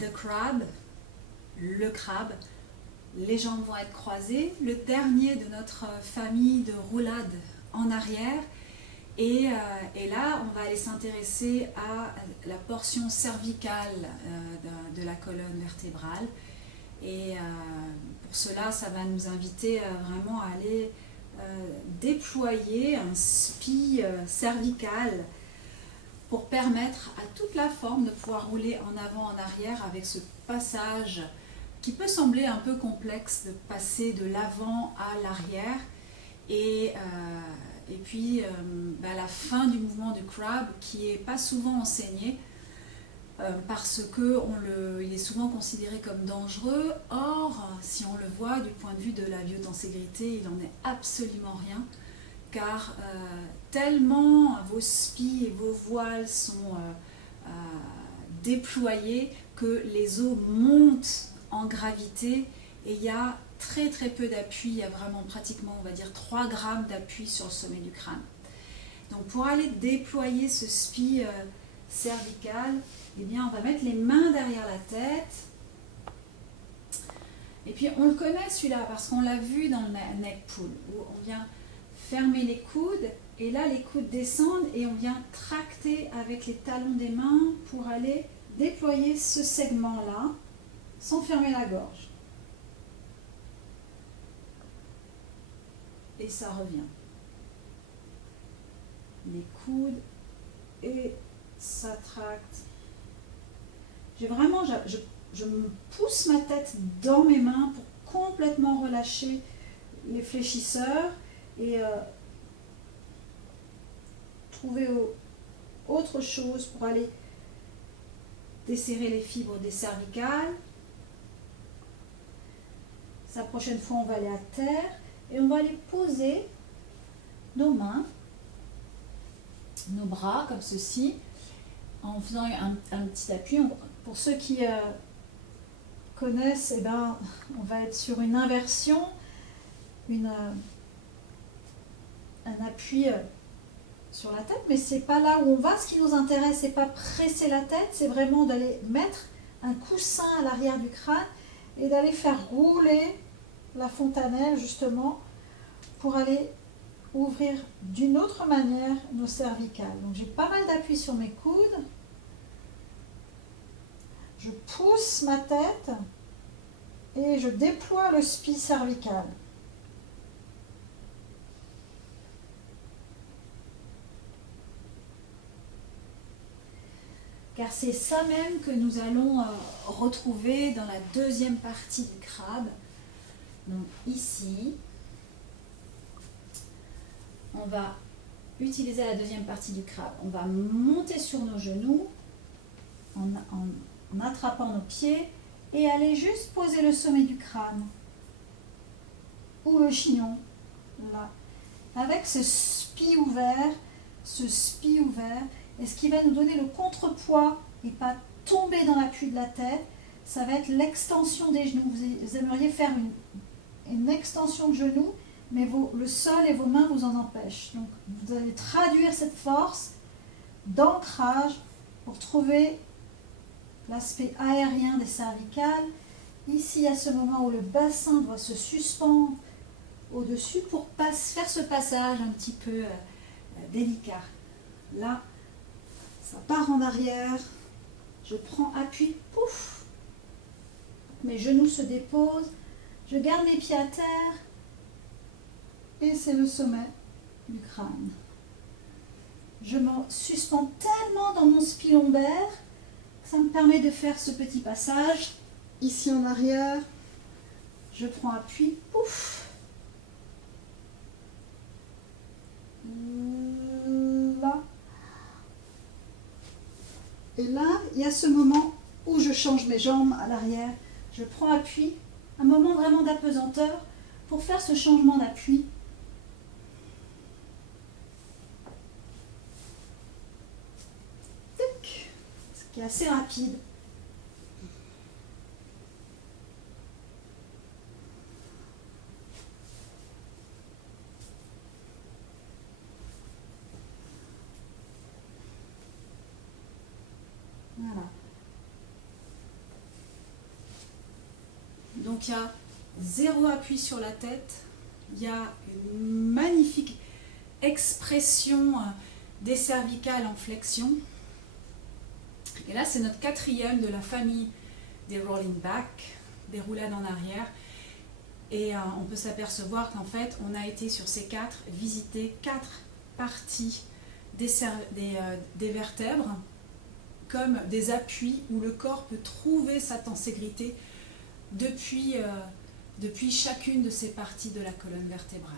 the crab, le crabe. Les jambes vont être croisées, le dernier de notre famille de roulade en arrière. Et là, on va aller s'intéresser à la portion cervicale de la colonne vertébrale. Et pour cela, ça va nous inviter vraiment à aller déployer un spi cervical pour permettre à toute la forme de pouvoir rouler en avant, en arrière avec ce passage qui peut sembler un peu complexe de passer de l'avant à l'arrière. Et puis la fin du mouvement du crab qui n'est pas souvent enseigné parce qu'il est souvent considéré comme dangereux. Or, si on le voit du point de vue de la biotenségrité, il n'en est absolument rien, car tellement vos spis et vos voiles sont déployés que les os montent en gravité et il y a très très peu d'appui, il y a vraiment pratiquement, on va dire, 3 grammes d'appui sur le sommet du crâne. Donc pour aller déployer ce spi cervical, eh bien on va mettre les mains derrière la tête. Et puis on le connaît celui-là parce qu'on l'a vu dans le neck pull, où on vient fermer les coudes et là les coudes descendent et on vient tracter avec les talons des mains pour aller déployer ce segment-là sans fermer la gorge. Et ça revient. Les coudes et ça tracte. Je me pousse ma tête dans mes mains pour complètement relâcher les fléchisseurs et trouver autre chose pour aller desserrer les fibres des cervicales. La prochaine fois, on va aller à terre et on va aller poser nos mains, nos bras comme ceci, en faisant un petit appui. Pour ceux qui connaissent, eh ben, on va être sur une inversion, un appui sur la tête, mais c'est pas là où on va. Ce qui nous intéresse, c'est pas presser la tête, c'est vraiment d'aller mettre un coussin à l'arrière du crâne et d'aller faire rouler la fontanelle justement pour aller ouvrir d'une autre manière nos cervicales. Donc j'ai pas mal d'appui sur mes coudes, je pousse ma tête et je déploie le spi cervical. Car c'est ça même que nous allons retrouver dans la deuxième partie du crabe. Donc ici, on va utiliser la deuxième partie du crabe. On va monter sur nos genoux en attrapant nos pieds et aller juste poser le sommet du crâne ou le chignon, là, avec ce spi ouvert, et ce qui va nous donner le contrepoids et pas tomber dans l'appui de la tête, ça va être l'extension des genoux. Vous aimeriez faire une extension de genoux, mais le sol et vos mains vous en empêchent. Donc vous allez traduire cette force d'ancrage pour trouver l'aspect aérien des cervicales. Ici, à ce moment où le bassin doit se suspendre au-dessus pour faire ce passage un petit peu délicat. Là, ça part en arrière, je prends appui, pouf, mes genoux se déposent, je garde mes pieds à terre et c'est le sommet du crâne. Je me suspends tellement dans mon spi lombaire que ça me permet de faire ce petit passage ici en arrière. Je prends appui, pouf, là. Et là, il y a ce moment où je change mes jambes à l'arrière. Je prends appui, un moment vraiment d'apesanteur pour faire ce changement d'appui. Ce qui est assez rapide. Voilà. Donc il y a 0 appui sur la tête, il y a une magnifique expression des cervicales en flexion. Et là, c'est notre 4e de la famille des rolling back, des roulades en arrière. Et on peut s'apercevoir qu'en fait, on a été sur ces 4, visiter 4 parties des vertèbres, comme des appuis où le corps peut trouver sa tenségrité depuis chacune de ces parties de la colonne vertébrale.